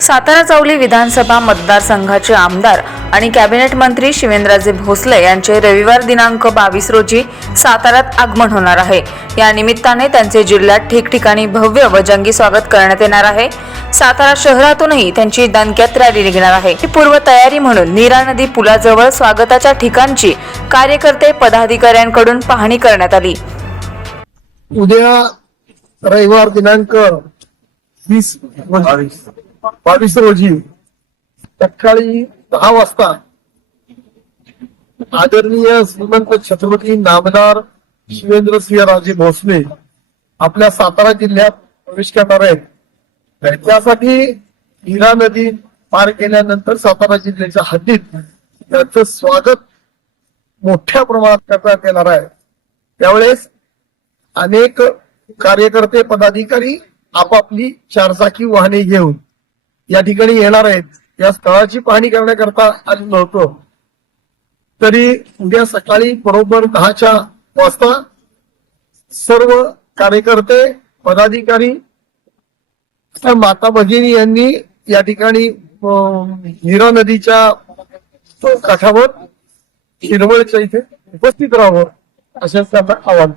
सातारा चावली विधानसभा मतदारसंघाचे आमदार आणि कॅबिनेट मंत्री शिवेंद्रराजे भोसले यांचे रविवार दिनांक बावीस रोजी साताऱ्यात आगमन होणार आहे. या निमित्ताने त्यांचे जिल्ह्यात ठिकठिकाणी भव्य व जंगी स्वागत करण्यात येणार आहे. सातारा शहरातूनही त्यांची दणक्यात रॅली निघणार आहे. ही पूर्व तयारी म्हणून नीरा नदी पुलाजवळ स्वागताच्या ठिकाणची कार्यकर्ते पदाधिकाऱ्यांकडून पाहणी करण्यात आली. उद्या रविवार दिनांक वीस म्हणजे बावीस रोजी सकाळी दहा वाजता आदरणीय श्रीमंत छत्रपती नामदार शिवेंद्र सिंहराजे भोसले आपल्या सातारा जिल्ह्यात प्रवेश करणार आहेत. त्यासाठी हिरा नदी पार केल्यानंतर सातारा जिल्ह्याच्या हद्दीत त्याचं स्वागत मोठ्या प्रमाणात करण्यात येणार आहे. त्यावेळेस अनेक कार्यकर्ते पदाधिकारी आपापली चारचाकी वाहने घेऊन या ठिकाणी येणार आहेत. या स्थळाची पाहणी करण्याकरता आलो नव्हतो. तरी उद्या सकाळी बरोबर दहाच्या वाजता सर्व कार्यकर्ते पदाधिकारी माता भगिनी यांनी या ठिकाणी अं, नीरा नदीच्या काठावर हिरवळच्या इथे उपस्थित राहावं असं त्यांना आवाहन.